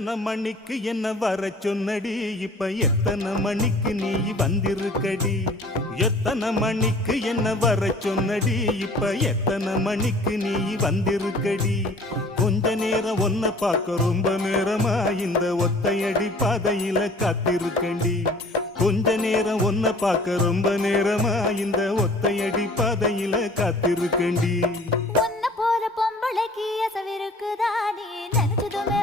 எத்தனை மணிக்கு என்ன வர சொன்னடி, இப்ப எத்தனை மணிக்கு நீ வந்திருக்கடி. எத்தனை மணிக்கு என்ன வர சொன்னடி, இப்ப எத்தனை மணிக்கு நீ வந்திருக்கடி. கொஞ்ச நேரம் ஒன்ன பார்க்க ரொம்ப நேரமா இந்த ஒத்தையடி பாதையில காத்திருக்கண்டி. கொஞ்ச நேரம் ஒன்ன பார்க்க ரொம்ப நேரமா இந்த ஒத்தையடி பாதையில காத்திருக்கண்டி. பொம்பளைக்கு அசவிருக்குதா நீ நினைச்சதுமே